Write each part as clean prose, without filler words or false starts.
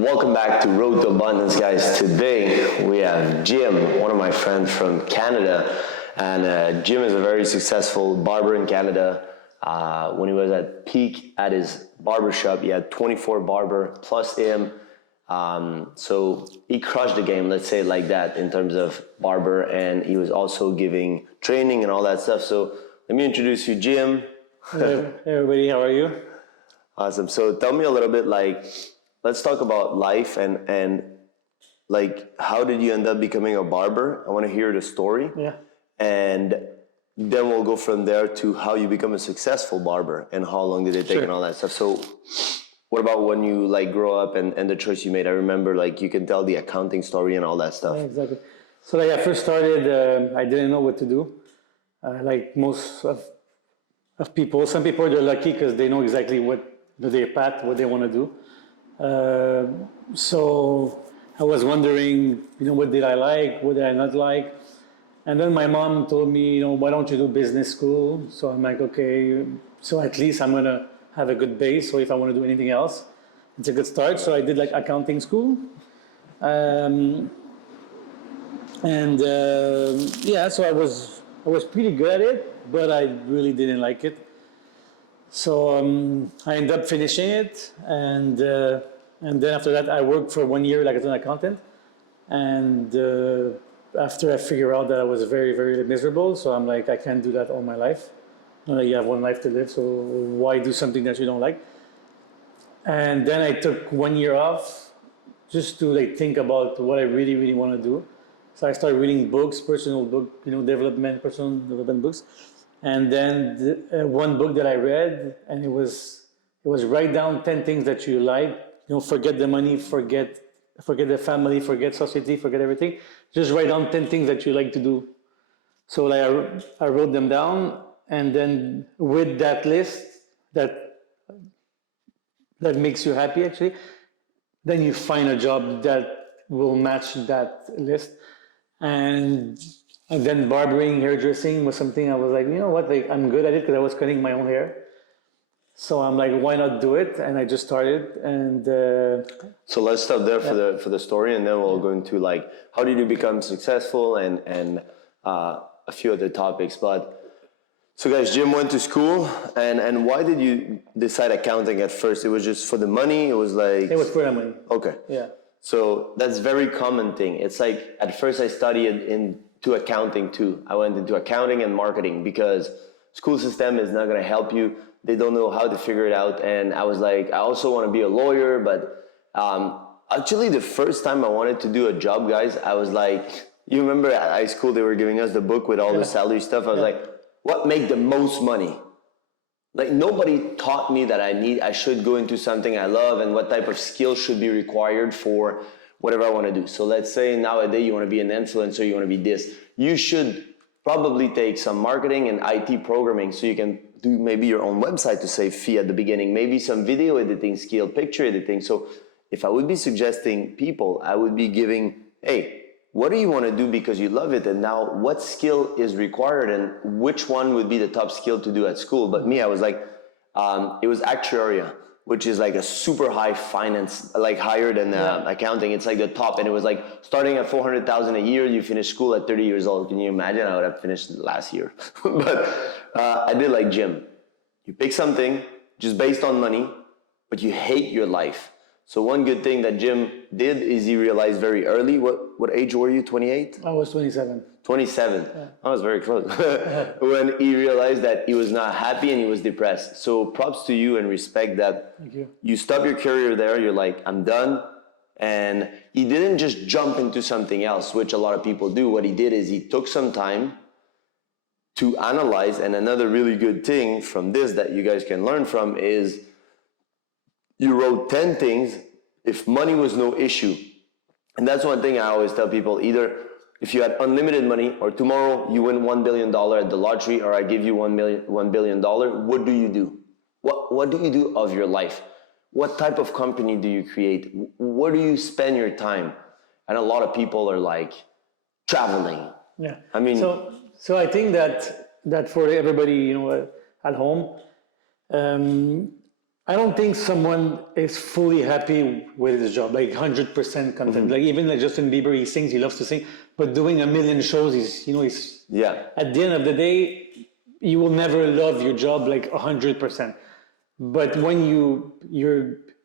Welcome back to Road to Abundance, guys. Today we have Jim, one of my friends from Canada, and Jim is a very successful barber in Canada. When he was at peak at his barbershop, he had 24 barber plus him. So he crushed the game, let's say it like that, in terms of barber, and he was also giving training and all that stuff. So let me introduce you, Jim. Hey everybody, how are you? Awesome. So tell me a little bit, let's talk about life and how did you end up becoming a barber? I want to hear the story. Yeah. And then we'll go from there to how you become a successful barber and how long did it take and all that stuff. So what about when you grow up and the choice you made? I remember you can tell the accounting story and all that stuff. Yeah, exactly. So I first started, I didn't know what to do. Like most of people, some people they're lucky because they know exactly what their path, what they want to do. So I was wondering, what did I like, what did I not like? And then my mom told me, why don't you do business school? So I'm like, okay, so at least I'm going to have a good base. So if I want to do anything else, it's a good start. So I did accounting school. So I was pretty good at it, but I really didn't like it. So I ended up finishing it, and then after that I worked for 1 year as an accountant. And after I figured out that I was very, very miserable, so I'm like, I can't do that all my life. You have one life to live, so why do something that you don't like? And then I took 1 year off just to think about what I really, really want to do. So I started reading books, personal development books. And then one book that I read, and it was write down 10 things that you like. Forget the money, forget the family, forget society, forget everything. Just write down 10 things that you like to do. So I wrote them down, and then with that list that makes you happy actually, then you find a job that will match that list. And then barbering, hairdressing was something I was like, I'm good at it because I was cutting my own hair. So I'm like, why not do it? And I just started. And so let's stop there for the story, and then we'll go into how did you become successful and a few other topics. But so guys, Jim went to school, and why did you decide accounting at first? It was just for the money. It was it was for the money. Okay. Yeah. So that's very common thing. It's at first I studied into accounting too. I went into accounting and marketing because school system is not going to help you. They don't know how to figure it out. And I was like, I also want to be a lawyer. But actually the first time I wanted to do a job, guys, I was like, you remember at high school, they were giving us the book with all the salary stuff. I was like, what make the most money? Nobody taught me that I should go into something I love and what type of skills should be required for whatever I want to do. So let's say nowadays you want to be an influencer, you want to be this. You should probably take some marketing and IT programming so you can do maybe your own website to save fee at the beginning, maybe some video editing skill, picture editing. So if I would be suggesting people, I would be giving, hey, what do you want to do because you love it? And now what skill is required and which one would be the top skill to do at school? But me, I was like, it was actuaria, which is a super high finance, higher than accounting. It's the top. And it was starting at 400,000 a year, you finish school at 30 years old. Can you imagine? I would have finished last year. But I did like Jim. You pick something just based on money, but you hate your life. So one good thing that Jim did is he realized very early, what age were you, 28? I was 27. 27, yeah. I was very close. When he realized that he was not happy and he was depressed. So props to you and respect that. Thank you. You stop your career there, you're like, I'm done. And he didn't just jump into something else, which a lot of people do. What he did is he took some time to analyze, and another really good thing from this that you guys can learn from is you wrote 10 things if money was no issue. And that's one thing I always tell people, either if you had unlimited money or tomorrow you win $1 billion at the lottery or I give you $1 billion, what do you do? What do you do of your life? What type of company do you create? Where do you spend your time? And a lot of people are traveling. Yeah. I mean, so I think that for everybody, at home, I don't think someone is fully happy with his job, like 100% content. Like even like Justin Bieber, he sings, he loves to sing, but doing a million shows, he's Yeah. at the end of the day, you will never love your job like 100%. But when you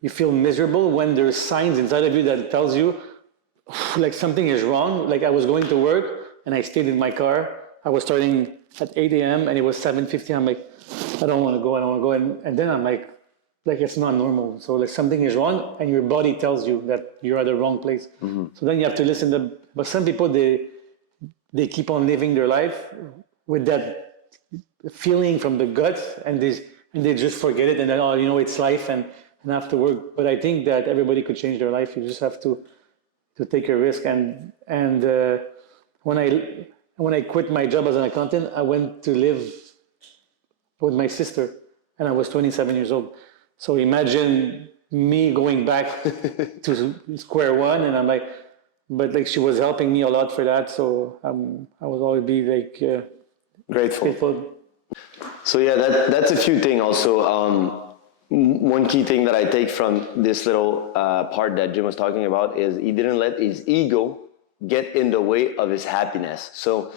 feel miserable, when there's signs inside of you that tells you like something is wrong. Like I was going to work and I stayed in my car. I was starting at 8 a.m. and it was 7:50. I'm like, I don't want to go. I don't want to go. And then I'm like it's not normal. So like something is wrong, and your body tells you that you're at the wrong place. So then you have to listen to. But some people they keep on living their life with that feeling from the guts, and they just forget it, and then it's life and after work. But I think that everybody could change their life. You just have to take a risk. And when I quit my job as an accountant, I went to live with my sister, and I was 27 years old. So imagine me going back to square one, and I'm like, but like she was helping me a lot for that. So I will always be like grateful. So yeah, that's a few things also. One key thing that I take from this little part that Jim was talking about is he didn't let his ego get in the way of his happiness. So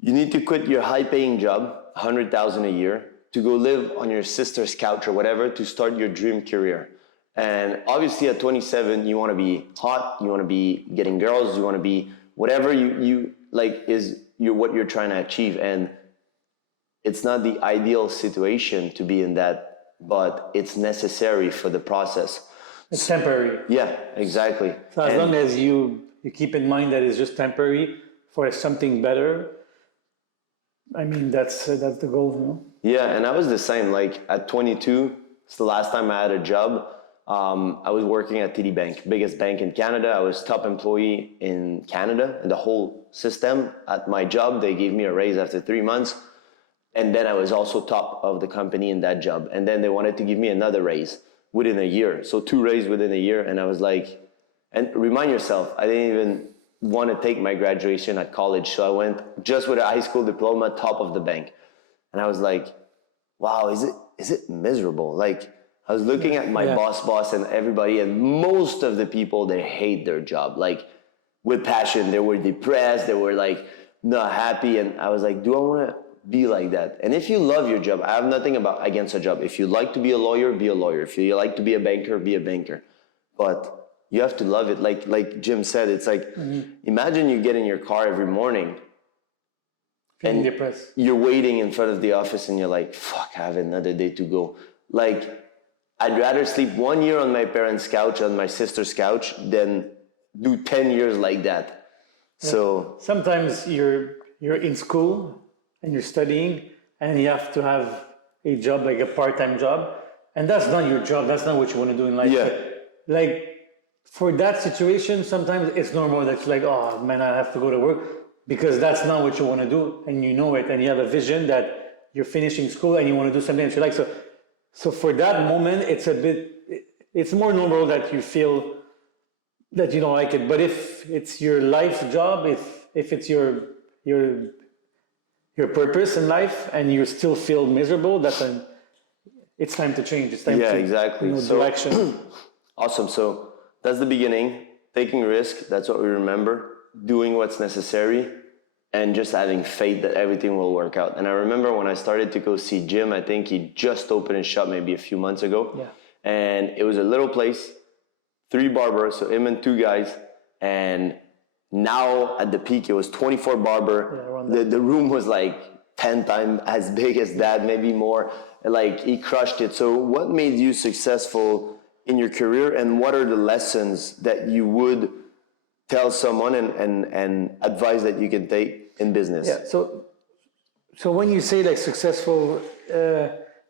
you need to quit your high-paying job, $100,000 a year, to go live on your sister's couch or whatever to start your dream career. And obviously at 27, you want to be hot, you want to be getting girls, you want to be whatever you like is what you're trying to achieve. And it's not the ideal situation to be in that, but it's necessary for the process. It's temporary. Yeah, exactly. So as long as you keep in mind that it's just temporary for something better, I mean, that's the goal, Yeah, and I was the same. Like at 22, it's the last time I had a job. I was working at TD Bank, biggest bank in Canada. I was top employee in Canada and the whole system. At my job, they gave me a raise after 3 months. And then I was also top of the company in that job. And then they wanted to give me another raise within a year. So 2 raises within a year. And I was like, and remind yourself, I didn't even want to take my graduation at college. So I went just with a high school diploma, top of the bank. And I was like, wow, is it miserable? Like I was looking at my boss and everybody, and most of the people, they hate their job. Like with passion, they were depressed. They were like not happy. And I was like, do I want to be like that? And if you love your job, I have nothing against a job. If you like to be a lawyer, be a lawyer. If you like to be a banker, be a banker. But you have to love it. Like Jim said, it's like, imagine you get in your car every morning feeling depressed. You're waiting in front of the office and you're like, fuck, I have another day to go. Like, I'd rather sleep 1 year on my parents' couch, on my sister's couch, than do 10 years like that. Yeah. So sometimes you're in school and you're studying and you have to have a job, like a part-time job, and that's not your job. That's not what you want to do in life. Yeah. Like for that situation, sometimes it's normal that you're like, oh man, I have to go to work, because that's not what you want to do, and you know it, and you have a vision that you're finishing school and you want to do something that you like. So for that moment, it's more normal that you feel that you don't like it. But if it's your life job, if it's your purpose in life, and you still feel miserable, it's time to change. It's time to exactly. Direction. Awesome. So that's the beginning. Taking risk. That's what we remember. Doing what's necessary, and just having faith that everything will work out. And I remember when I started to go see Jim, I think he just opened his shop maybe a few months ago. Yeah. And it was a little place, 3 barbers, so him and 2 guys. And now at the peak, it was 24 barber. Yeah, the room was like 10 times as big as that, maybe more. Like he crushed it. So what made you successful in your career, and what are the lessons that you would tell someone and advice that you can take in business? Yeah. So when you say like successful,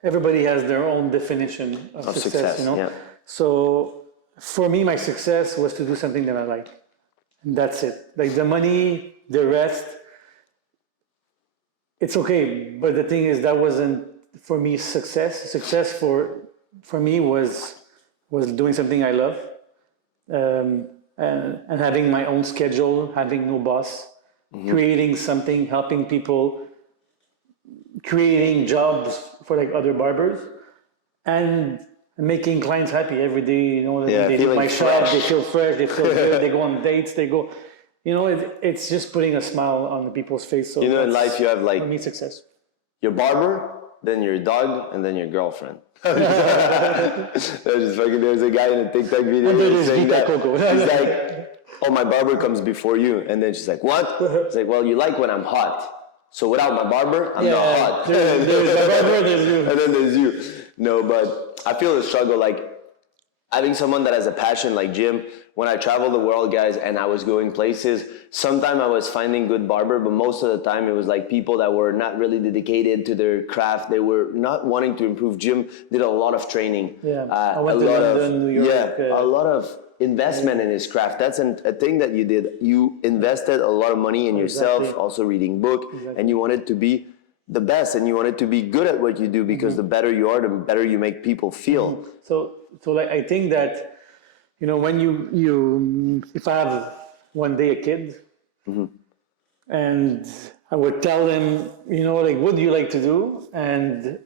everybody has their own definition of success. Yeah. So for me, my success was to do something that I like, and that's it. Like the money, the rest, it's okay. But the thing is, that wasn't for me success. Success for me was doing something I love. And having my own schedule, having no boss, creating something, helping people, creating jobs for like other barbers. and making clients happy every day. You know, Yeah, they do feeling my shop, fresh. they feel fresh, they feel good, they go on dates, they go. You know, it's just putting a smile on the people's face. So You know, in that's, life you have like for me, success. your barber, then your dog, and then your girlfriend. There's a guy in a TikTok video And then who's there's saying Vita that. Coco. He's like, oh, my barber comes before you. And then she's like, what? He's like, well, you like when I'm hot. So without my barber, I'm not hot. There's my barber, there's you. And then there's you. No, but I feel the struggle, like having someone that has a passion like Jim. When I travel the world, guys, and I was going places, sometimes I was finding good barber, but most of the time it was like people that were not really dedicated to their craft. They were not wanting to improve. Jim did a lot of training. Yeah, I went to London, New York. A lot of investment in his craft. That's a thing that you did. You invested a lot of money in yourself, Exactly. also reading book, and you wanted to be the best, and you wanted to be good at what you do, because the better you are, the better you make people feel. So like I think that, you know, when you if I have one day a kid, and I would tell him, you know, like, what do you like to do, and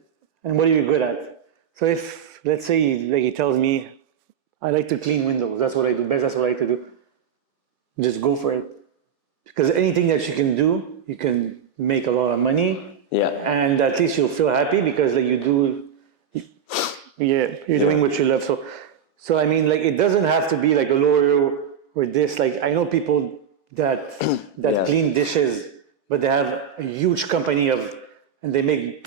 what are you good at? So if, let's say, like, he tells me, I like to clean windows, that's what I do best, that's what I like to do, just go for it, because anything that you can do, you can make a lot of money. Yeah. And at least you'll feel happy because, like, you're doing what you love. So I mean, like, it doesn't have to be like a lawyer or this. Like, I know people that clean dishes, but they have a huge company and they make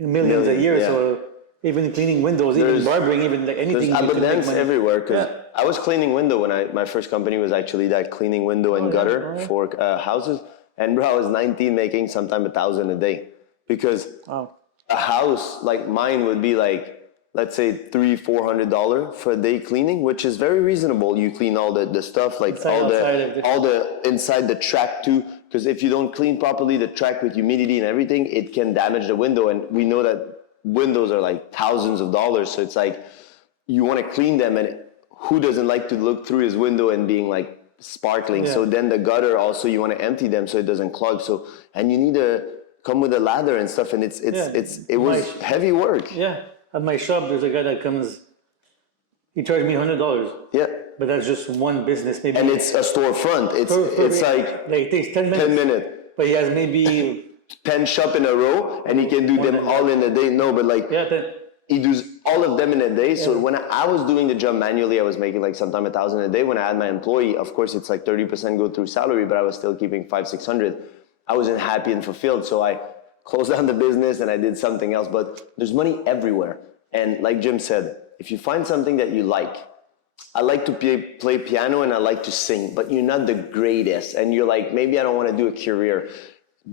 millions a year. Yeah. So even cleaning windows, even barbering, even like anything. There's you can make abundance money. everywhere, because I was cleaning window when my first company was actually that, cleaning window and gutter for houses. And bro, I was 19 making sometime $1,000 a day, because a house like mine would be like, let's say $300-400 for a day cleaning, which is very reasonable. You clean all the stuff, like all the inside the track too, because if you don't clean properly the track with humidity and everything, it can damage the window. And we know that windows are like thousands of dollars, so it's like you want to clean them, and who doesn't like to look through his window and being like sparkling? So then the gutter also, you want to empty them so it doesn't clog. So, and you need to come with a ladder and stuff, and it was heavy work. Yeah, at my shop there's a guy that comes, he charged me $100. Yeah. But that's just one business, maybe. And it's a storefront. It's like it takes 10 minutes. 10 minutes. But he has maybe 10 shop in a row, and he can do them all in a day. No, but like he does all of them in a day. So when I was doing the job manually, I was making like sometime $1,000 a day. When I had my employee, of course, it's like 30% go through salary, but I was still keeping 500-600. I wasn't happy and fulfilled, so I closed down the business and I did something else. But there's money everywhere, and like Jim said, if you find something that you like. I like to play piano and I like to sing, but you're not the greatest, and you're like, maybe I don't want to do a career.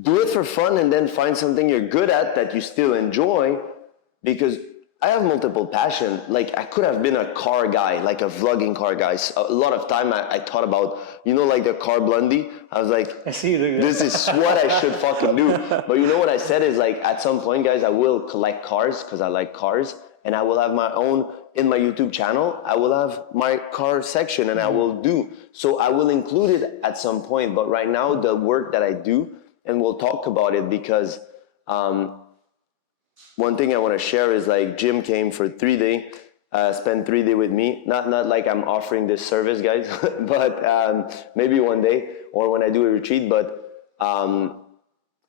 Do it for fun, and then find something you're good at that you still enjoy, because I have multiple passions. Like, I could have been a car guy, like a vlogging car guy. A lot of time I thought about, you know, like the car blondie. I was like, I see this is what I should fucking do. But you know what I said is, like, at some point, guys, I will collect cars because I like cars, and I will have my own. In my YouTube channel, I will have my car section, and I will do. So I will include it at some point. But right now, the work that I do, and we'll talk about it, because one thing I want to share is, like, Jim came for 3 days, spent 3 days with me. Not like I'm offering this service, guys, but maybe one day, or when I do a retreat. But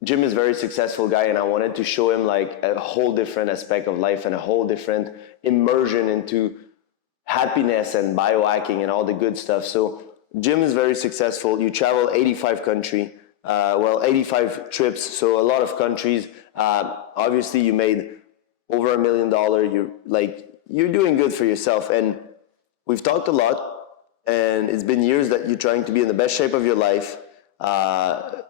Jim is a very successful guy, and I wanted to show him like a whole different aspect of life and a whole different immersion into happiness and biohacking and all the good stuff. So Jim is very successful. You travel 85 countries, 85 trips, so a lot of countries. Obviously, you made over $1 million. You're doing good for yourself, and we've talked a lot. And it's been years that you're trying to be in the best shape of your life.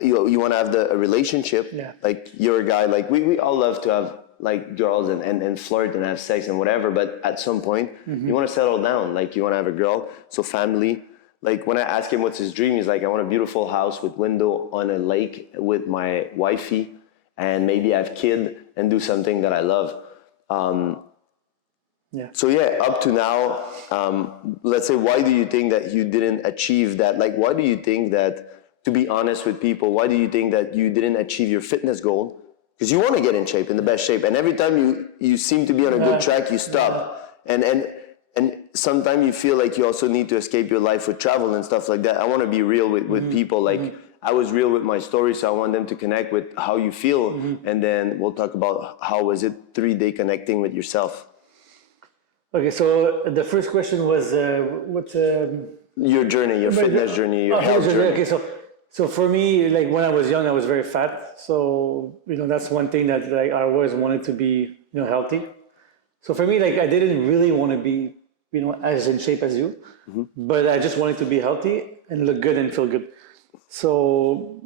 You want to have a relationship. Like, you're a guy, like we all love to have like girls and flirt and have sex and whatever, but at some point you want to settle down. Like, you want to have a girl, so family. Like, when I ask him what's his dream, he's like, I want a beautiful house with window on a lake with my wifey, and maybe have kid and do something that I love. So up to now, let's say, why do you think that you didn't achieve that? Like, why do you think that, to be honest with people, why do you think that you didn't achieve your fitness goal? Because you want to get in shape, in the best shape. And every time you seem to be on a good track, you stop. And sometimes you feel like you also need to escape your life with travel and stuff like that. I want to be real with people. Like I was real with my story, so I want them to connect with how you feel. And then we'll talk about how was it 3-day connecting with yourself. Okay, so the first question was what? Your journey, your fitness journey, your health journey. Okay, so for me, like when I was young, I was very fat. So that's one thing that like I always wanted to be healthy. So for me, like I didn't really want to be as in shape as you, but I just wanted to be healthy and look good and feel good. So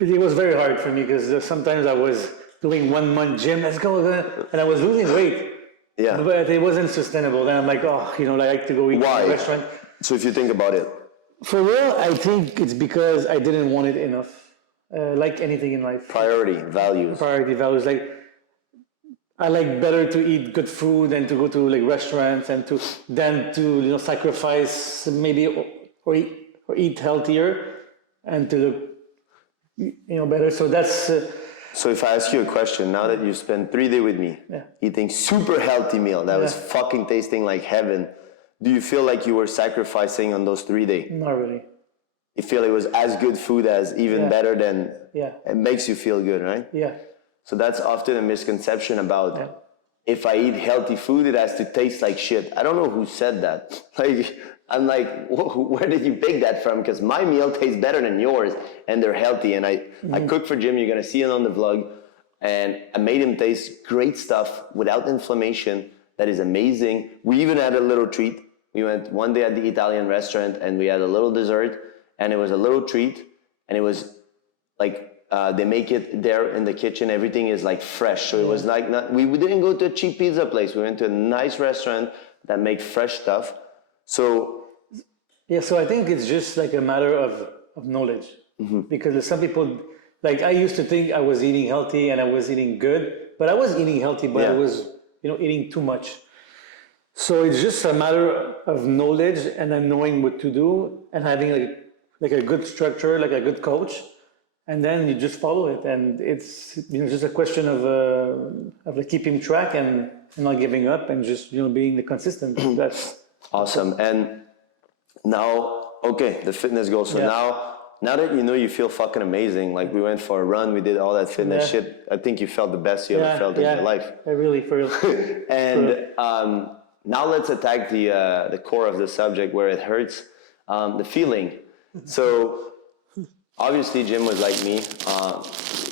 it was very hard for me because sometimes I was doing 1 month gym, let's go, and I was losing weight. Yeah. But it wasn't sustainable. Then I'm like, I like to go eat in a restaurant. So if you think about it. For real, I think it's because I didn't want it enough. Like anything in life. Priority, values. Like, I like better to eat good food and to go to like restaurants and than to sacrifice maybe or eat healthier and to look better. So that's. So if I ask you a question, now that you spent 3 days with me, eating super healthy meal that was fucking tasting like heaven, do you feel like you were sacrificing on those 3 days? Not really. You feel it was as good food as even better than it makes you feel good, right? Yeah. So that's often a misconception about if I eat healthy food, it has to taste like shit. I don't know who said that. Like, I'm like, where did you pick that from? Because my meal tastes better than yours and they're healthy. And I cook for Jim, you're going to see it on the vlog. And I made him taste great stuff without inflammation. That is amazing. We even had a little treat. We went one day at the Italian restaurant and we had a little dessert and it was a little treat. And it was like, they make it there in the kitchen. Everything is like fresh. So it was like, we didn't go to a cheap pizza place. We went to a nice restaurant that make fresh stuff. So I think it's just like a matter of knowledge. Because some people, like I used to think I was eating healthy and I was eating good, but I was eating healthy, but I was, eating too much. So it's just a matter of knowledge and then knowing what to do and having like a good structure, like a good coach, and then you just follow it. And it's just a question of like keeping track and not giving up and just being consistent. That's awesome. And now, okay, the fitness goal. So now that you feel fucking amazing. Like we went for a run, we did all that fitness shit. I think you felt the best you ever felt in your life. I really, for real. And now let's attack the core of the subject where it hurts, the feeling. So obviously Jim was like me.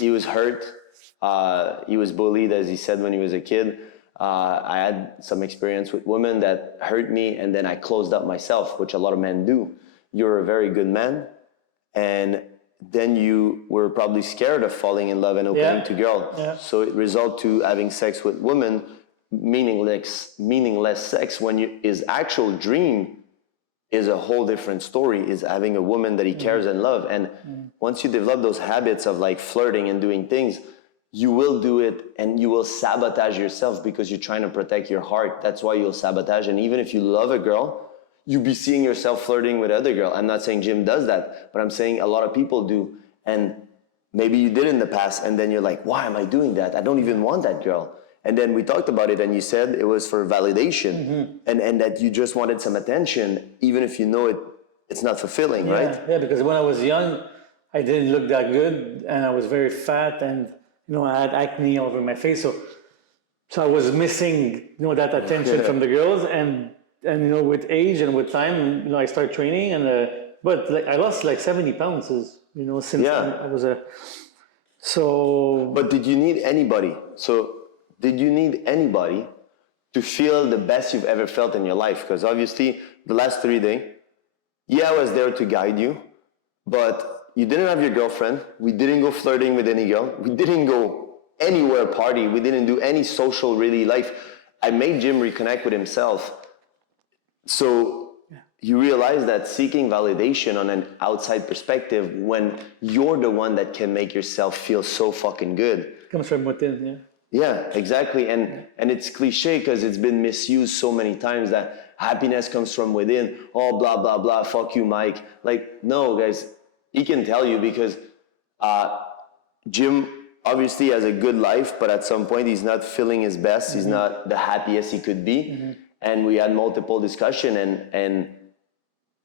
He was hurt. He was bullied, as he said, when he was a kid. I had some experience with women that hurt me, and then I closed up myself, which a lot of men do. You're a very good man, and then you were probably scared of falling in love and opening to girl. Yeah. So it resulted to having sex with women, meaningless sex, when his actual dream is a whole different story, is having a woman that he cares and love. And once you develop those habits of like flirting and doing things, you will do it and you will sabotage yourself because you're trying to protect your heart. That's why you'll sabotage. And even if you love a girl, you'll be seeing yourself flirting with other girl. I'm not saying Jim does that, but I'm saying a lot of people do. And maybe you did in the past, and then you're like, why am I doing that? I don't even want that girl. And then we talked about it, and you said it was for validation, and that you just wanted some attention, even if you know it's not fulfilling, right? Yeah, because when I was young, I didn't look that good, and I was very fat, and I had acne all over my face, so I was missing that attention from the girls, and with age and with time, I started training, and but like I lost like 70 pounds, since I was a. So. But did you need anybody? Did you need anybody to feel the best you've ever felt in your life? Because obviously, the last 3 days, I was there to guide you, but you didn't have your girlfriend. We didn't go flirting with any girl. We didn't go anywhere party. We didn't do any social really life. I made Jim reconnect with himself. So you realize that seeking validation on an outside perspective, when you're the one that can make yourself feel so fucking good. Comes from within, Yeah, exactly. And it's cliche because it's been misused so many times that happiness comes from within. Oh, blah, blah, blah. Fuck you, Mike. Like, no, guys, he can tell you because Jim obviously has a good life, but at some point he's not feeling his best. He's not the happiest he could be. And we had multiple discussion and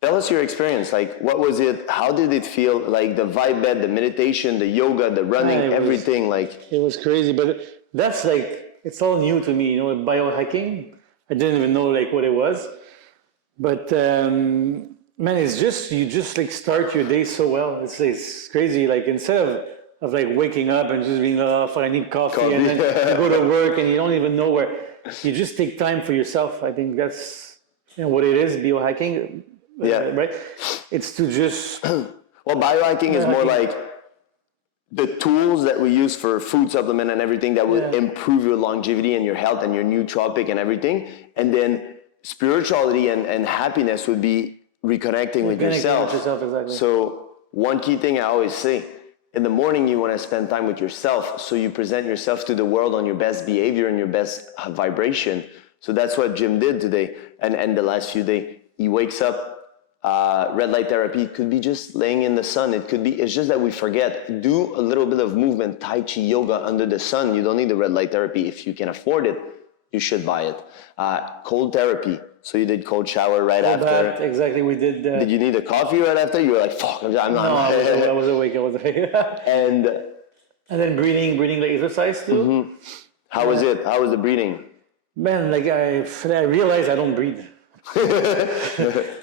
tell us your experience. Like, what was it? How did it feel? Like the vibe bed, the meditation, the yoga, the running, everything. It was crazy, but that's like, it's all new to me, biohacking. I didn't even know like what it was. But man, it's just, you just like start your day so well. It's crazy. Like instead of like waking up and just being, oh, I need coffee. And then you go to work and you don't even know where, you just take time for yourself. I think that's what it is, biohacking. Right? It's to just... Well, biohacking is more like the tools that we use for food supplement and everything that will improve your longevity and your health and your nootropic and everything. And then spirituality and happiness would be reconnecting with yourself. Exactly. So one key thing I always say, in the morning you want to spend time with yourself, so you present yourself to the world on your best behavior and your best vibration. So that's what Jim did today and the last few days. He wakes up, red light therapy. It could be just laying in the sun. It's just that we forget. Do a little bit of movement, Tai Chi, yoga under the sun. You don't need the red light therapy. If you can afford it, you should buy it. Cold therapy. So you did cold shower right after. Exactly, we did. Did you need a coffee right after? You were like, fuck, I'm not. No, I was awake. And then breathing like exercise too. How was it? How was the breathing? Man, like I realized I don't breathe.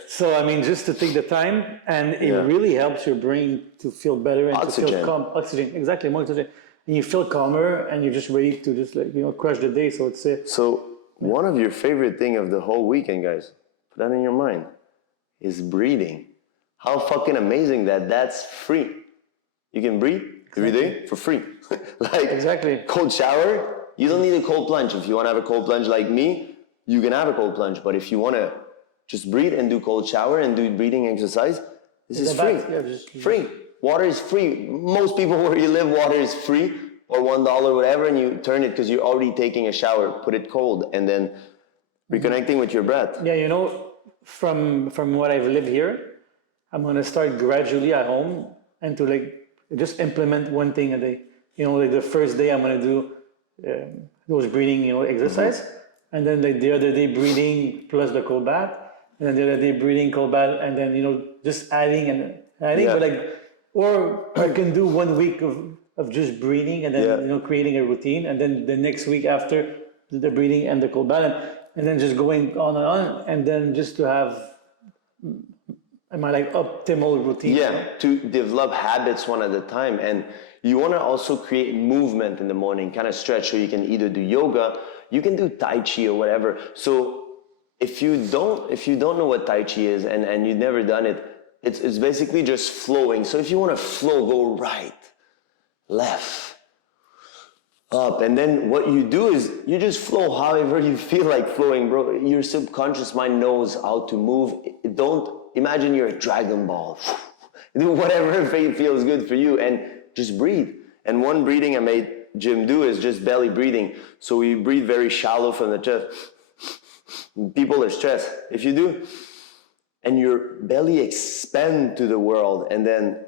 So I mean, just to take the time, and it really helps your brain to feel better and to feel calm. Oxygen, exactly, more oxygen, and you feel calmer, and you're just ready to just like crush the day. So it's so one of your favorite thing of the whole weekend, guys, put that in your mind, is breathing. How fucking amazing that's free. You can breathe every day for free. Like cold shower, you don't need a cold plunge. If you want to have a cold plunge like me, you can have a cold plunge. But if you want to just breathe and do cold shower and do breathing exercise, this is free. Free. Water is free. Most people where you live, water is free, or $1, whatever, and you turn it because you're already taking a shower, put it cold, and then reconnecting with your breath. Yeah, from what I've lived here, I'm gonna start gradually at home and to like just implement one thing a day. Like the first day I'm gonna do those breathing, exercise, and then like the other day breathing plus the cold bath, and then the other day breathing, cold bath, and then just adding, but like, or I can do 1 week of just breathing and then creating a routine, and then the next week after the breathing and the cold bath, and then just going on and on, and then just to have my like optimal routine. To develop habits one at a time. And you want to also create movement in the morning, kind of stretch, so you can either do yoga, you can do Tai Chi or whatever. So if you don't know what Tai Chi is and you've never done it, it's basically just flowing. So if you want to flow, go right, left, up, and then what you do is you just flow however you feel like flowing, bro. Your subconscious mind knows how to move. Don't imagine you're a Dragon Ball. Do whatever feels good for you and just breathe. And one breathing I made Jim do is just belly breathing. So we breathe very shallow from the chest. People are stressed. If you do, and your belly expand to the world, and then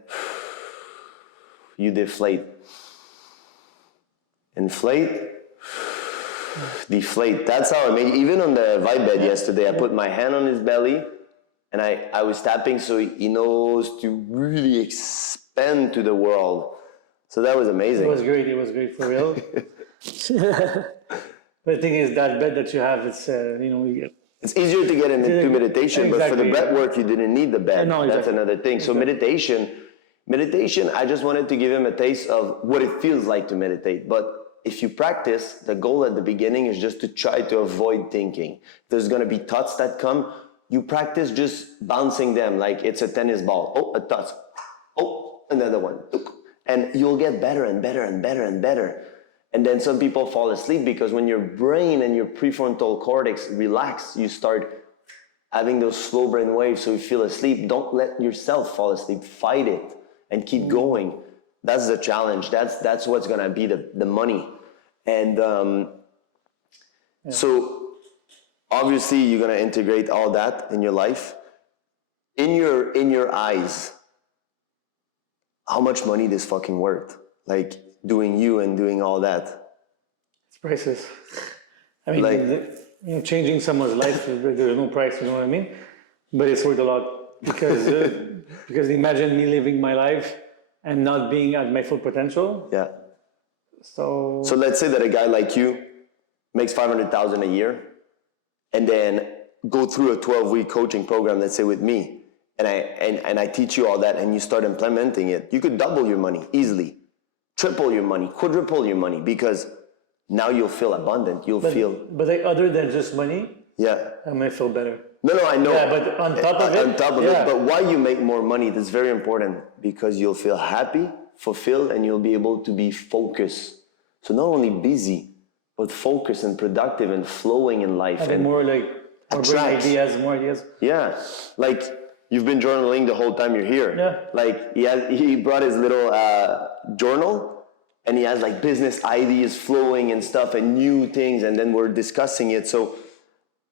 you deflate. Inflate, deflate. That's how I made. Even on the vibe bed yesterday, I put my hand on his belly, and I was tapping so he knows to really expand to the world. So that was amazing. It was great for real. But the thing is, that bed that you have, it's it's easier to get into meditation, but for the breath work, you didn't need the bed. That's another thing. So meditation, I just wanted to give him a taste of what it feels like to meditate. But if you practice, the goal at the beginning is just to try to avoid thinking. There's going to be thoughts that come. You practice just bouncing them like it's a tennis ball. Oh, a thought. Oh, another one. And you'll get better and better and better and better. And then some people fall asleep because when your brain and your prefrontal cortex relax, you start having those slow brain waves, so you feel asleep. Don't let yourself fall asleep. Fight it and keep going. That's the challenge. That's what's gonna be the money. And so obviously you're gonna integrate all that in your life. In your eyes, how much money this fucking worth? Like, doing you and doing all that. It's priceless. I mean, Like- changing someone's life, there's no price, you know what I mean? But it's worth a lot because imagine me living my life and not being at my full potential. Yeah. So So let's say that a guy like you makes 500,000 a year and then go through a 12-week coaching program, let's say with me, and I teach you all that and you start implementing it, you could double your money easily, triple your money, quadruple your money, because now you'll feel abundant. but like, other than just money, Yeah. I'm gonna feel better. No, I know. Yeah, but on top of it, On top of it, but why you make more money, that's very important, because you'll feel happy, fulfilled, and you'll be able to be focused. So not only busy, but focused and productive and flowing in life. having And more attracts. more ideas. yeah, like you've been journaling the whole time you're here. Yeah. Like he brought his little journal, and he has like business ideas flowing and stuff and new things, and then we're discussing it. So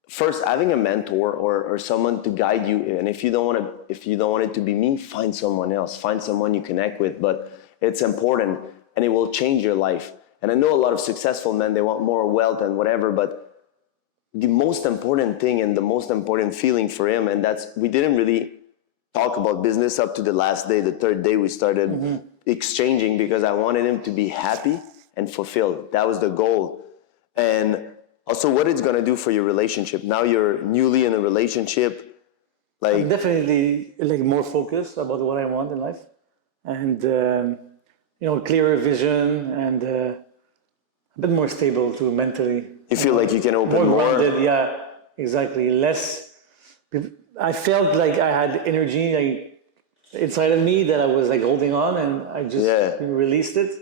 first, having a mentor or someone to guide you, and if you don't want it to be me, find someone else, find someone you connect with. But it's important, and it will change your life. And I know a lot of successful men, they want more wealth and whatever, but the most important thing and the most important feeling for him, and we didn't really talk about business up to the last day, the third day we started exchanging, because I wanted him to be happy and fulfilled. That was the goal. And also what it's going to do for your relationship. Now you're newly in a relationship. I'm definitely more focused about what I want in life, and clearer vision, and a bit more stable too mentally. You feel like you can open more. Grounded, yeah, exactly. Less. I felt like I had energy inside of me that I was holding on, and I just released it,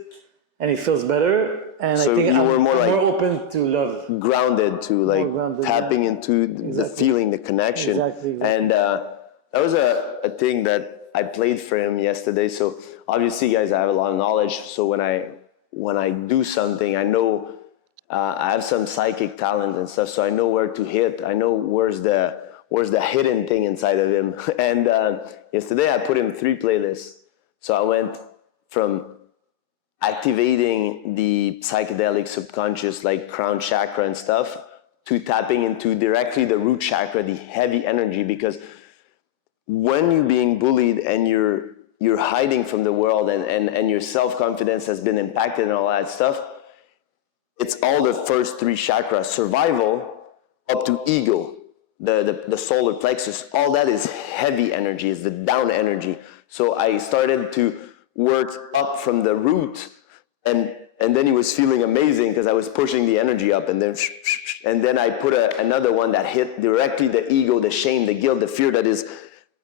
and it feels better. And So I think you I'm were more open to love. grounded to grounded, tapping into the feeling, the connection. Exactly. And that was a thing that I played for him yesterday. So obviously, guys, I have a lot of knowledge. So when I do something, I know I have some psychic talent and stuff. So I know where to hit. I know where's the hidden thing inside of him. And yesterday I put him 3 playlists. So I went from activating the psychedelic subconscious, like crown chakra and stuff, to tapping into directly the root chakra, the heavy energy. Because when you're being bullied and you're hiding from the world, and your self-confidence has been impacted and all that stuff, it's all the first 3 chakras: survival up to ego, the solar plexus. All that is heavy energy, is the down energy. So I started to work up from the root, and then he was feeling amazing because I was pushing the energy up, and then I put another one that hit directly the ego, the shame, the guilt, the fear, that is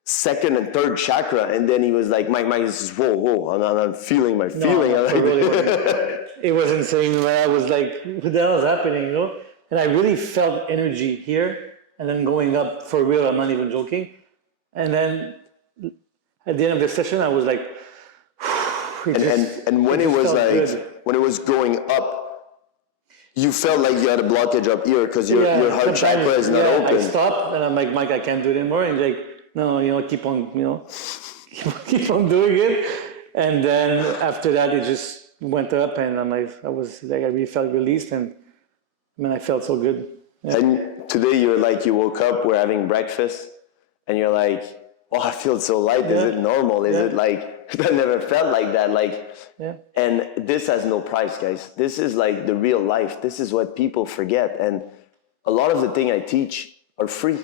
2nd and 3rd chakra. And then he was like, Mike, this is whoa, I'm feeling my feeling. No, it was insane. When I was like, what the hell is happening, And I really felt energy here, and then going up for real, I'm not even joking. And then at the end of the session, I was like, and when it was when it was going up, you felt like you had a blockage up here because your heart chakra is not open. I stopped, and I'm like, Mike, I can't do it anymore. And he's like, no, keep on, keep on doing it. And then after that, it just went up, and I really felt released, and I felt so good. Yeah. And today you woke up, we're having breakfast, and you're like, oh, I feel so light. Is it normal? Is it I never felt like that. And this has no price, guys. This is the real life. This is what people forget. And a lot of the things I teach are free.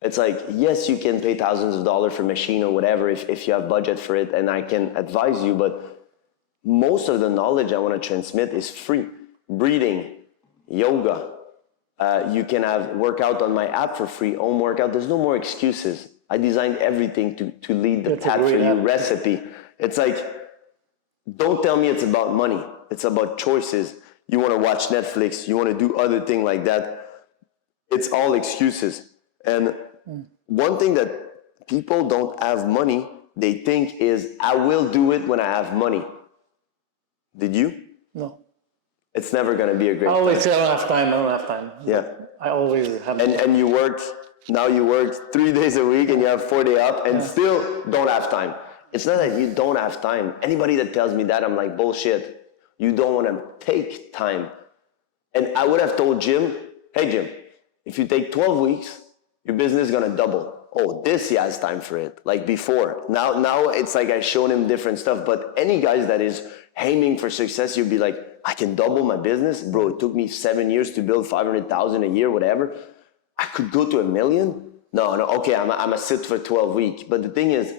It's yes, you can pay thousands of dollars for machine or whatever if you have budget for it, and I can advise you, but most of the knowledge I want to transmit is free. Breathing, yoga. You can have workout on my app for free, home workout. There's no more excuses. I designed everything to lead the path for you. Recipe. It's don't tell me it's about money. It's about choices. You want to watch Netflix. You want to do other things like that. It's all excuses. And one thing that people don't have money, they think is, I will do it when I have money. Did you? No. It's never going to be a great I always say I don't have time. Yeah. I always have time. And you work 3 days a week, and you have 4 days up, and still don't have time. It's not that you don't have time. Anybody that tells me that, I'm like, bullshit. you don't want to take time. And I would have told Jim, hey Jim, if you take 12 weeks, your business is gonna double. Oh, this he has time for it. Like before. Now it's like I showed him different stuff. But any guys that is aiming for success, you'd be like, I can double my business? Bro, it took me 7 years to build 500,000 a year, whatever. I could go to $1 million? No, okay, I'm a sit for 12 weeks. But the thing is,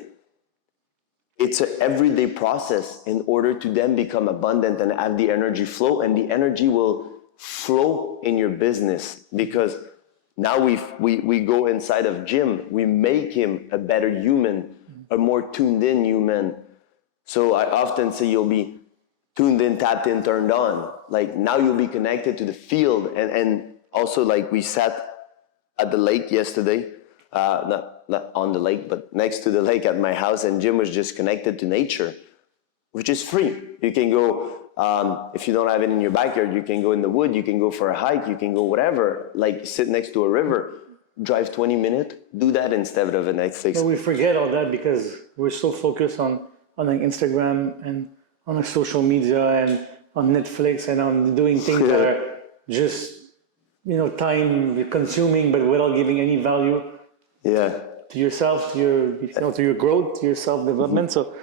it's an everyday process in order to then become abundant and have the energy flow, and the energy will flow in your business, because now we go inside of Jim, we make him a better human, a more tuned in human. So I often say you'll be tuned in, tapped in, turned on. Like now you'll be connected to the field, and also like we sat at the lake yesterday, not on the lake, but next to the lake at my house, and Jim was just connected to nature, which is free. You can go, if you don't have it in your backyard, you can go in the wood, you can go for a hike, you can go whatever, like sit next to a river, drive 20 minutes, do that instead of a Netflix. But we forget all that because we're so focused on like Instagram and on like social media and on Netflix and on doing things that are just, time consuming, but without giving any value. Yeah. To yourself, to your growth, to your self-development. So,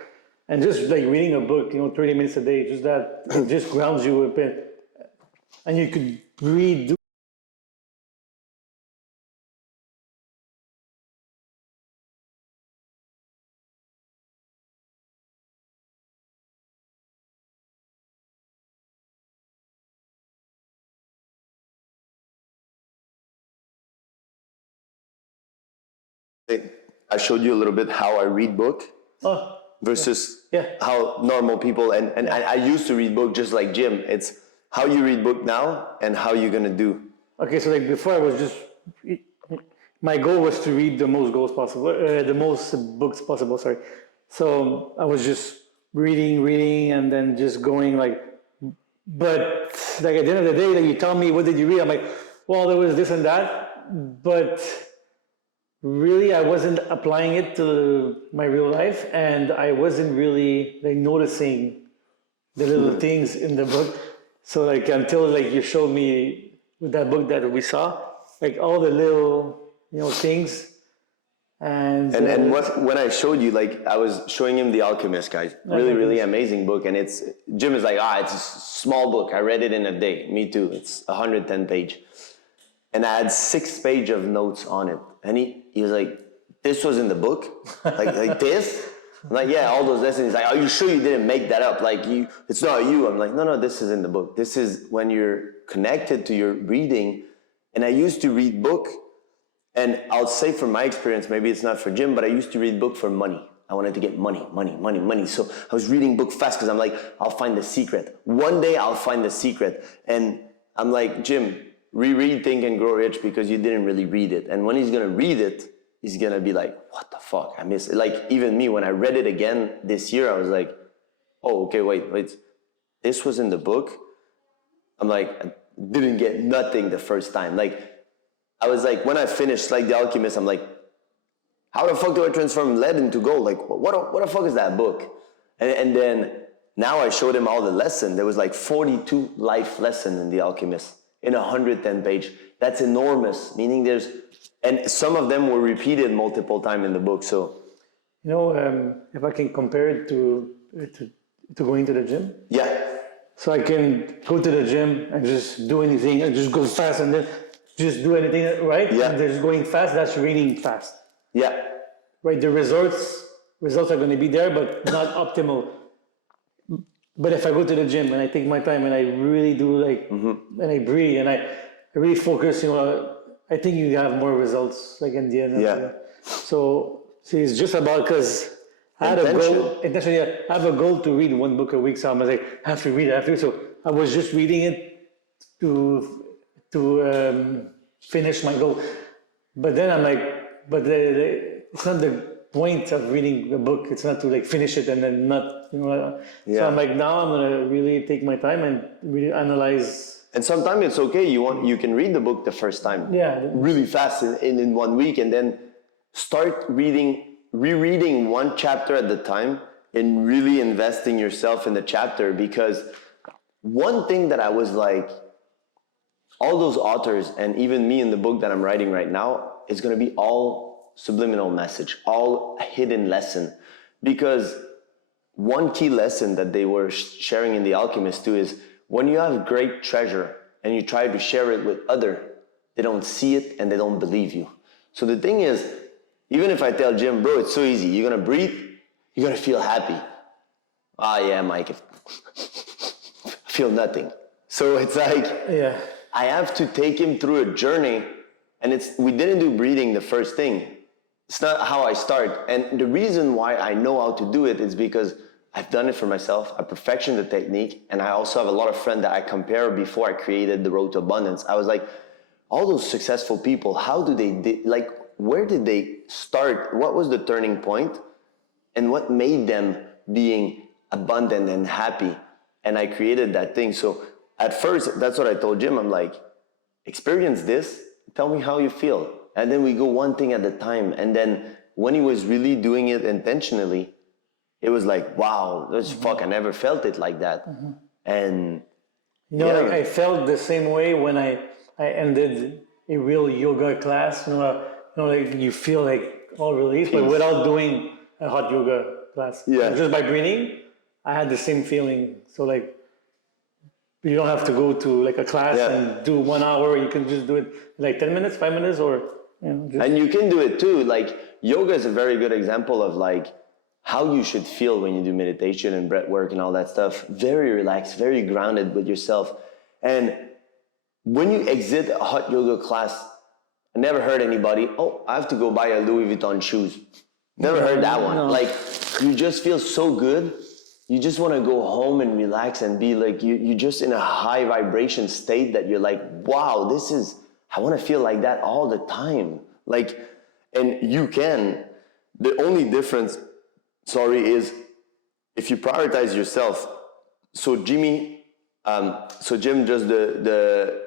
and just like reading a book, 30 minutes a day, just that, it just grounds you a bit. And you could read. I showed you a little bit how I read book versus how normal people, and I used to read book just like Jim. It's how you read book now and how you're gonna do. Okay, so like before I was just, my goal was to read the most books possible, sorry. So I was just reading and then just going like, but like at the end of the day, like you tell me, what did you read? I'm like, well, there was this and that, but really I wasn't applying it to my real life, and I wasn't really like noticing the little things in the book. So like until like you showed me with that book that we saw, like all the little things. And when I showed you, like I was showing him The Alchemist, guys. Really amazing book. And Jim is like, it's a small book. I read it in a day. Me too. It's 110 page. And I had 6 pages of notes on it. And he was like, this was in the book? like this? I'm like, yeah, all those lessons. He's like, are you sure you didn't make that up? Like it's not you. I'm like, no, this is in the book. This is when you're connected to your reading. And I used to read book, and I'll say from my experience, maybe it's not for Jim, but I used to read book for money. I wanted to get money. So I was reading book fast because I'm like, I'll find the secret. One day I'll find the secret. And I'm like, Jim, reread Think and Grow Rich, because you didn't really read it. And when he's gonna read it, he's gonna be like, what the fuck, I missed it. Like even me, when I read it again this year, I was like, oh, okay, wait, this was in the book? I'm like, I didn't get nothing the first time. Like, I was like, when I finished like The Alchemist, I'm like, how the fuck do I transform lead into gold? Like, what the fuck is that book? And then now I showed him all the lessons. There was like 42 life lessons in The Alchemist in 110 page. That's enormous, meaning and some of them were repeated multiple times in the book. So, if I can compare it to going to the gym. Yeah. So I can go to the gym and just do anything and just go fast and then just do anything, right? Yeah. And just going fast, that's reading fast. Yeah. Right, the results are going to be there, but not optimal. But if I go to the gym and I take my time and I really do and I breathe and I really focus, I think you have more results like in the end. Yeah. So see, it's just about, because I had a goal. Intentionally, I have a goal to read 1 book a week. So I'm like, I have to read. So I was just reading it to finish my goal. But then I'm like, it's not the point of reading a book. It's not to like finish it and then not, So I'm like, now I'm gonna really take my time and really analyze. And sometimes it's okay. You can read the book the first time. Yeah. Really fast in 1 week, and then start rereading 1 chapter at the time and really investing yourself in the chapter, because one thing that I was like, all those authors and even me in the book that I'm writing right now, it's going to be all subliminal message, all hidden lesson. Because one key lesson that they were sharing in The Alchemist too is when you have great treasure and you try to share it with other, they don't see it and they don't believe you. So the thing is, even if I tell Jim, bro, it's so easy, you're going to breathe, you're going to feel happy. Ah, yeah, Mike, I feel nothing. So it's like, Yeah. I have to take him through a journey, and we didn't do breathing the first thing. It's not how I start. And the reason why I know how to do it is because I've done it for myself. I perfected the technique, and I also have a lot of friends that I compare before I created the Road to Abundance. I was like, all those successful people, how do they, like, where did they start? What was the turning point? And what made them being abundant and happy? And I created that thing. So at first, that's what I told Jim. I'm like, experience this, tell me how you feel. And then we go one thing at a time. And then when he was really doing it intentionally, it was like, wow, this fuck, I never felt it like that. And You know, like I felt the same way when I ended a real yoga class. Like you feel like all relief, but without doing a hot yoga class. Yeah. Just by breathing, I had the same feeling. So like, you don't have to go to like a class and do 1 hour. You can just do it in like 10 minutes, 5 minutes, or just... And you can do it too. Like yoga is a very good example of like how you should feel when you do meditation and breath work and all that stuff. Very relaxed, very grounded with yourself. And when you exit a hot yoga class, I never heard anybody, oh, I have to go buy a Louis Vuitton shoes. Never heard that one. No. Like you just feel so good. You just want to go home and relax and be like, you're just in a high vibration state that you're like, wow, I want to feel like that all the time. Like, and you can. The only difference, is if you prioritize yourself. So Jim does the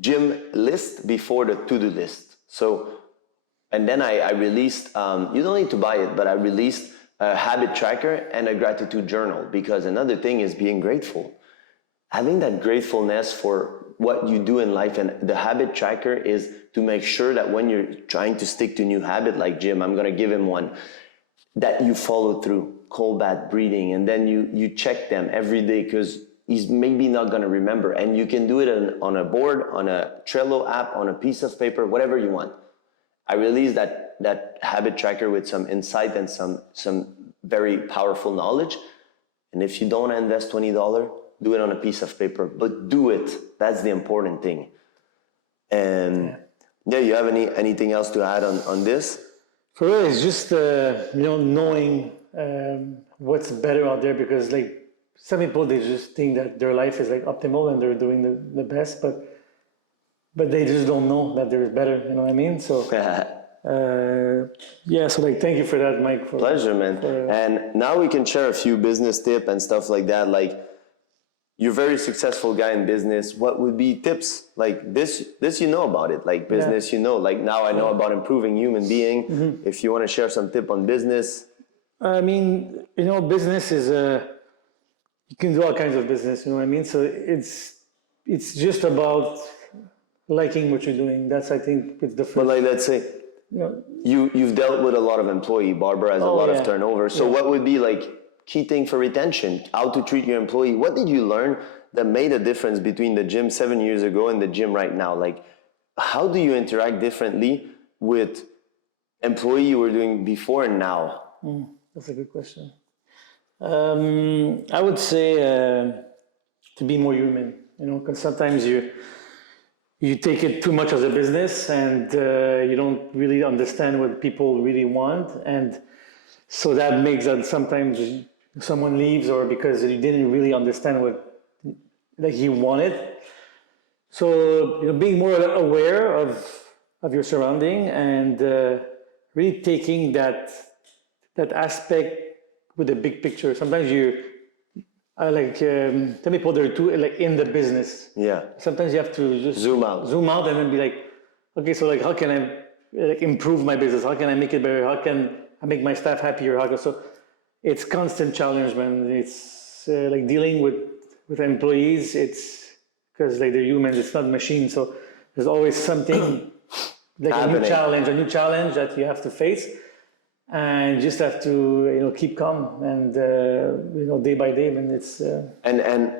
gym list before the to-do list. So, and then I released, you don't need to buy it, but I released a habit tracker and a gratitude journal, because another thing is being grateful. Having that gratefulness for what you do in life, and the habit tracker is to make sure that when you're trying to stick to a new habit, like Jim, I'm gonna give him one, that you follow through, cold bath breathing, and then you check them every day, because he's maybe not gonna remember, and you can do it on a board, on a Trello app, on a piece of paper, whatever you want. I released that habit tracker with some insight and some very powerful knowledge. And if you don't invest $20, do it on a piece of paper, but do it. That's the important thing. And you have anything else to add on this? For me, it's just knowing what's better out there, because like some people, they just think that their life is like optimal and they're doing the best, but they just don't know that there's better, you know what I mean? So, so like, thank you for that, Mike. Pleasure, man. And now we can share a few business tips and stuff like that. Like, you're a very successful guy in business. What would be tips? Like this you know about it, like business, like now I know about improving human being. Mm-hmm. If you want to share some tip on business. I mean, business is you can do all kinds of business, you know what I mean? So it's just about liking what you're doing. That's, I think, it's the first. But like, let's say you've dealt with a lot of employee. Barber has a lot of turnover. So what would be like key thing for retention? How to treat your employee? What did you learn that made a difference between the gym 7 years ago and the gym right now? Like, how do you interact differently with employee you were doing before and now? That's a good question. I would say to be more human, because sometimes you take it too much as a business, and you don't really understand what people really want, and so that makes that sometimes someone leaves, or because he didn't really understand what he wanted. So being more aware of your surrounding, and really taking that aspect with the big picture. Sometimes some people, they're too in the business. Yeah. Sometimes you have to just zoom out and then be like, okay, so how can I improve my business? How can I make it better? How can I make my staff happier? So it's constant challenge, man. It's dealing with with employees, it's because like they're humans, it's not machines. So there's always something like Happening. a new challenge that you have to face, and you just have to keep calm and day by day. When it's And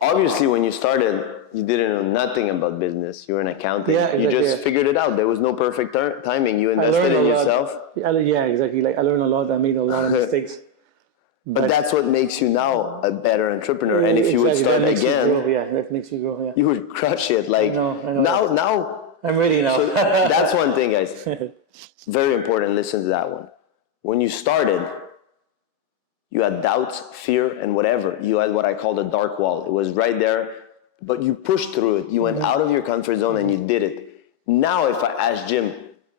obviously, when you started, you didn't know nothing about business. You were in accounting. Yeah, You exactly, just yeah. figured it out. There was no perfect timing. You I invested learned a in lot. yourself. Yeah, exactly. Like I learned a lot. I made a lot of mistakes. But that's what makes you now a better entrepreneur. And if you would Exactly, start that makes you again, grow. Yeah, that makes you grow. Yeah, you would crush it. Like I know now, I'm ready now. so that's one thing, guys. Very important. Listen to that one. When you started, you had doubts, fear, and whatever. You had what I call the dark wall. It was right there, but you pushed through it. You went out of your comfort zone and you did it. Now, if I ask Jim,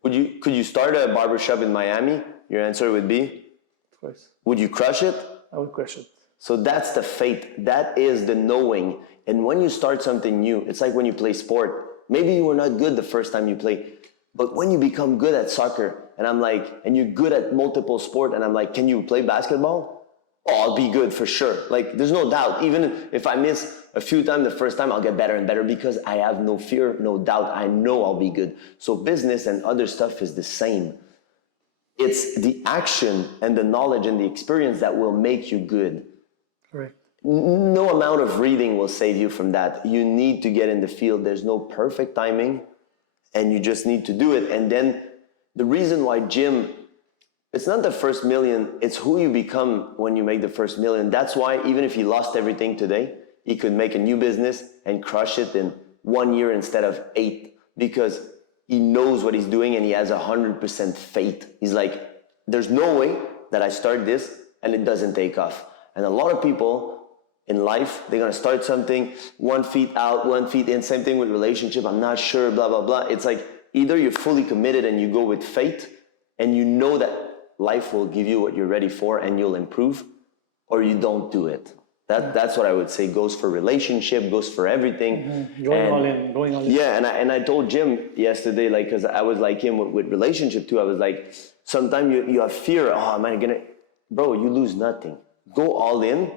could you start a barbershop in Miami? Your answer would be, Of course, would you crush it? I would crush it. So that's the faith. That is the knowing. And when you start something new, it's like when you play sport. Maybe you were not good the first time you play, but when you become good at soccer, and you're good at multiple sport, and I'm like, can you play basketball? Oh, I'll be good for sure. Like, there's no doubt. Even if I miss a few times the first time, I'll get better and better because I have no fear, no doubt. I know I'll be good. So business and other stuff is the same. It's the action and the knowledge and the experience that will make you good. Correct. No amount of reading will save you from that. You need to get in the field. There's no perfect timing, and you just need to do it. And then the reason why Jim, it's not the first million, it's who you become when you make the first million. That's why even if he lost everything today, he could make a new business and crush it in 1 year instead of 8, because he knows what he's doing and he has 100% faith. He's like, there's no way that I start this and it doesn't take off. And a lot of people in life, they're gonna start something 1 feet out, 1 feet in. Same thing with relationship. I'm not sure, blah, blah, blah. It's like either you're fully committed and you go with faith and you know that life will give you what you're ready for and you'll improve, or you don't do it. That's what I would say goes for relationship, goes for everything. Mm-hmm. Going all in. Yeah, and I told Jim yesterday, like, because I was like him with relationship too. I was like, sometimes you have fear. Oh, am I gonna, bro? You lose nothing. Go all in.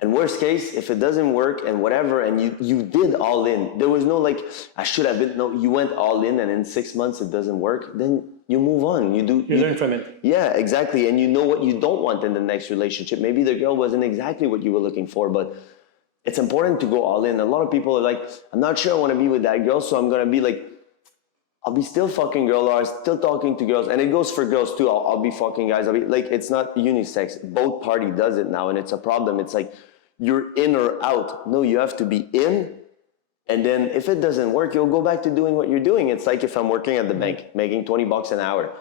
And worst case, if it doesn't work and whatever, and you did all in, there was no like, I should have been. No, you went all in, and in 6 months it doesn't work. Then you move on. You learn from it. Yeah, exactly. And you know what you don't want in the next relationship. Maybe the girl wasn't exactly what you were looking for, but it's important to go all in. A lot of people are like, I'm not sure I want to be with that girl, so I'm gonna be like, I'll be still fucking girl, or still talking to girls. And it goes for girls too. I'll be fucking guys. I'll be like, it's not unisex. Both party does it now, and it's a problem. It's like, you're in or out. No, you have to be in. And then if it doesn't work, you'll go back to doing what you're doing. It's like if I'm working at the bank, making $20 an hour,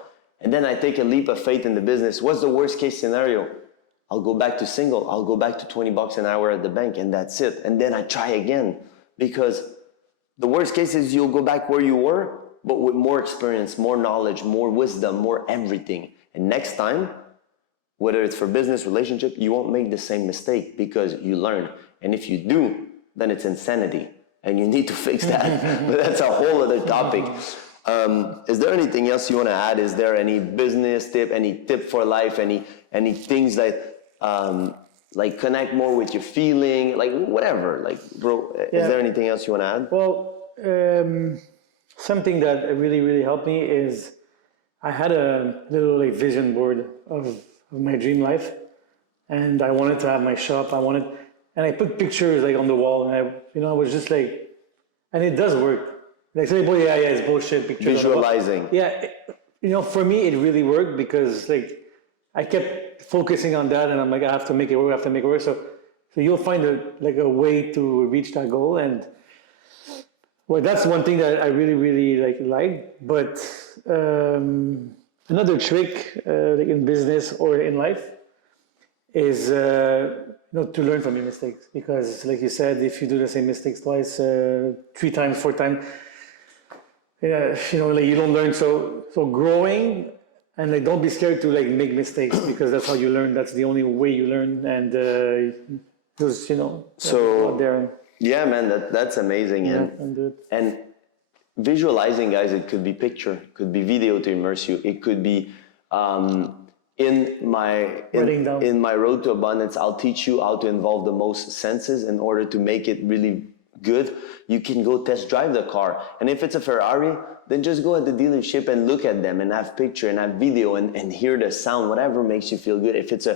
and then I take a leap of faith in the business. What's the worst case scenario? I'll go back to single. I'll go back to $20 an hour at the bank, and that's it. And then I try again, because the worst case is you'll go back where you were, but with more experience, more knowledge, more wisdom, more everything. And next time, whether it's for business, relationship, you won't make the same mistake because you learn. And if you do, then it's insanity. And you need to fix that. But that's a whole other topic. Is there anything else you want to add? Is there any business tip, any tip for life, any things that like connect more with your feeling, like whatever, like bro, is there anything else you want to add? Well, something that really, really helped me is I had a little like vision board of my dream life, and I wanted to have my shop. And I put pictures like on the wall, and I was just like, and it does work. Like some people, yeah, it's bullshit. Pictures. Visualizing. Yeah, for me it really worked because like I kept focusing on that, and I'm like, I have to make it work. So you'll find a way to reach that goal, and well, that's one thing that I really, really like. But another trick, like in business or in life, is to learn from your mistakes. Because, like you said, if you do the same mistakes twice, 3 times, 4 times, like you don't learn. So growing, and like don't be scared to like make mistakes, because that's how you learn. That's the only way you learn. And just so out there. Yeah, man, that's amazing. And visualizing, guys, it could be picture, could be video to immerse you. It could be Writing down. in my road to abundance, I'll teach you how to involve the most senses in order to make it really good. You can go test drive the car, and if it's a Ferrari, then just go at the dealership and look at them and have picture and have video and hear the sound, whatever makes you feel good. If it's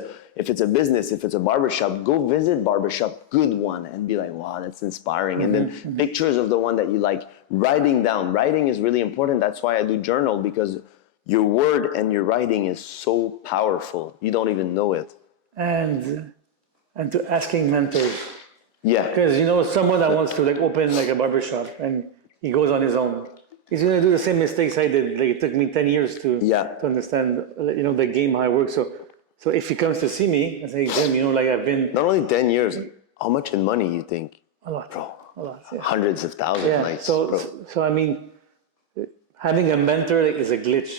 a business, if it's a barbershop, go visit barbershop, good one, and be like, wow, that's inspiring. And then pictures of the one that you like. Writing down. Writing is really important. That's why I do journal, because your word and your writing is so powerful. You don't even know it. And to asking mentors. Yeah. Because, someone that wants to like open like a barbershop and he goes on his own, he's going to do the same mistakes I did. Like it took me 10 years to understand, the game, how it works. So if he comes to see me and say, Jim, like I've been... Not only 10 years, how much in money you think? A lot, bro. A lot. Yeah. Hundreds of thousands. Yeah. Like, So I mean, having a mentor is a glitch,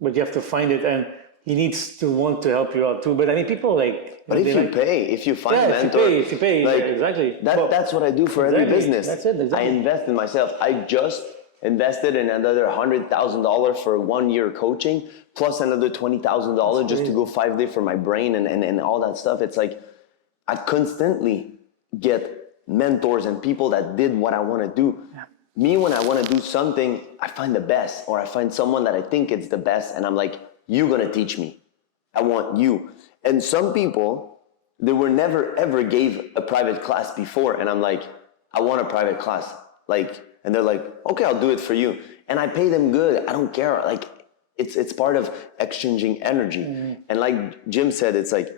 but you have to find it, and he needs to want to help you out too. But I mean, people like... But if you find a mentor... if you pay, like, exactly. That's what I do for every business. That's it, exactly. I invest in myself. I just invested in another $100,000 for 1 year coaching, plus another $20,000 just to go 5 days for my brain and all that stuff. It's like, I constantly get mentors and people that did what I want to do. Yeah. Me, when I want to do something, I find the best, or I find someone that I think it's the best, and I'm like, you're going to teach me. I want you. And some people, they were never ever gave a private class before, and I'm like, I want a private class. And they're like, okay, I'll do it for you. And I pay them good. I don't care. Like, it's part of exchanging energy. Mm-hmm. And like Jim said, it's like,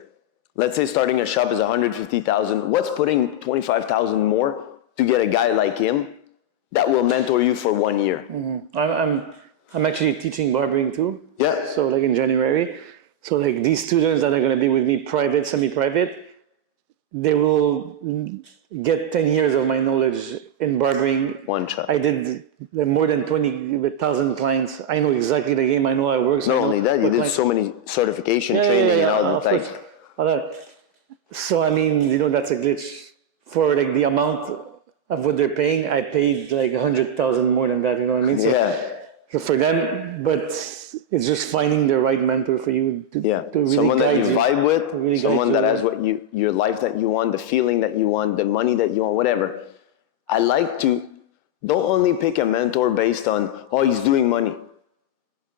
let's say starting a shop is 150,000. What's putting 25,000 more to get a guy like him that will mentor you for 1 year? Mm-hmm. I'm actually teaching barbering too. Yeah. So like in January. So like these students that are going to be with me private, semi-private, they will get 10 years of my knowledge in barbering. One shot. I did more than 20,000 clients. I know exactly the game. I know how it works. Not only that, you did so many certification training and all that. So I mean, that's a glitch. For like the amount of what they're paying, I paid like 100,000 more than that. You know what I mean? So for them, but it's just finding the right mentor for you to really someone that you vibe with, really someone that has what your life that you want, the feeling that you want, the money that you want, whatever. I like to don't only pick a mentor based on, oh, he's doing money.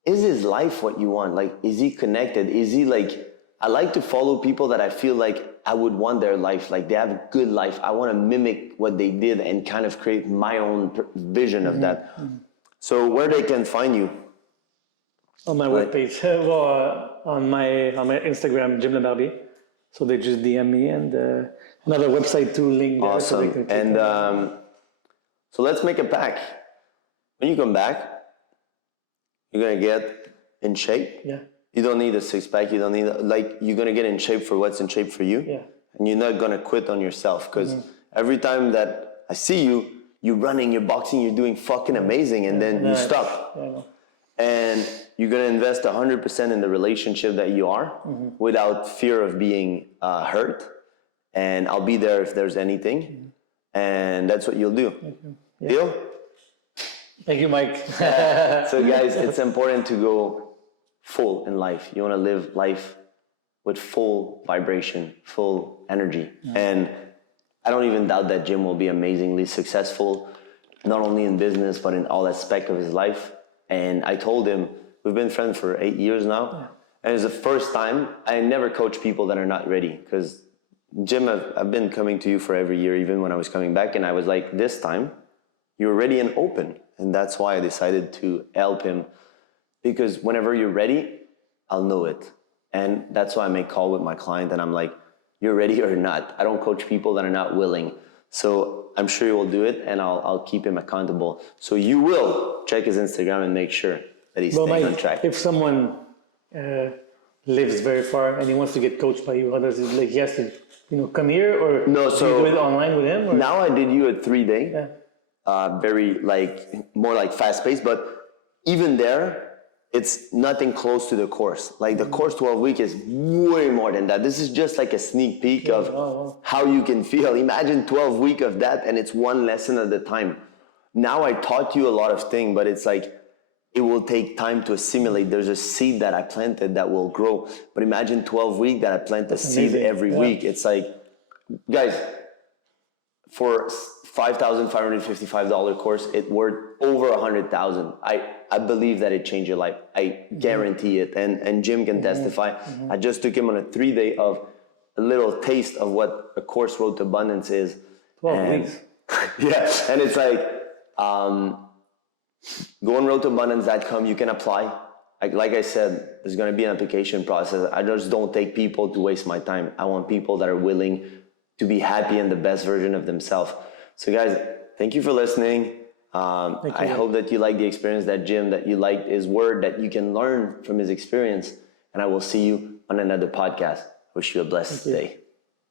Is his life what you want? Like, is he connected? Is he like, I like to follow people that I feel like I would want their life. Like they have a good life. I want to mimic what they did and kind of create my own vision of that. Mm-hmm. So where they can find you? On my webpage, on my Instagram, Jim Le Barbier. So they just DM me, and another website too, link there. Awesome. So and so let's make a pact. When you come back, you're gonna get in shape. Yeah. You don't need a six-pack. You don't need you're gonna get in shape for what's in shape for you. Yeah. And you're not gonna quit on yourself, because every time that I see you, you're running, you're boxing, you're doing fucking amazing, and then you stop. Yeah, and you're gonna invest 100% in the relationship that you are, without fear of being hurt. And I'll be there if there's anything, and that's what you'll do. Yeah. Deal? Thank you, Mike. So guys, it's important to go full in life. You wanna live life with full vibration, full energy. And I don't even doubt that Jim will be amazingly successful, not only in business, but in all aspects of his life. And I told him, we've been friends for 8 years now. And it's the first time I never coach people that are not ready. Because Jim, I've been coming to you for every year, even when I was coming back. And I was like, this time, you're ready and open. And that's why I decided to help him. Because whenever you're ready, I'll know it. And that's why I make call with my client. And I'm like, you're ready or not. I don't coach people that are not willing. So I'm sure you will do it, and I'll keep him accountable. So you will check his Instagram and make sure that he's staying on track. If someone lives very far and he wants to get coached by you, how does it, like, he has to, come here, or no? So do you do it online with him? Or? Now I did you a 3-day, very more like fast paced, but even there, it's nothing close to the course. Like the course 12 week is way more than that. This is just like a sneak peek of how you can feel. Imagine 12 week of that, and it's one lesson at a time. Now I taught you a lot of things, but it's like it will take time to assimilate. There's a seed that I planted that will grow. But imagine 12 weeks that I plant a seed amazing. every Yeah. week. It's like, guys, for $5,555 course, it worth over 100,000. I believe that it changed your life. I guarantee it. And Jim can testify. I just took him on a 3-day of a little taste of what a course Road to Abundance is. 12 weeks. Yeah, and it's like, go on roadtoabundance.com. You can apply. Like I said, there's going to be an application process. I just don't take people to waste my time. I want people that are willing to be happy and the best version of themselves. So guys, thank you for listening. I hope that you like the experience that Jim, that you liked his word, that you can learn from his experience. And I will see you on another podcast. Wish you a blessed day.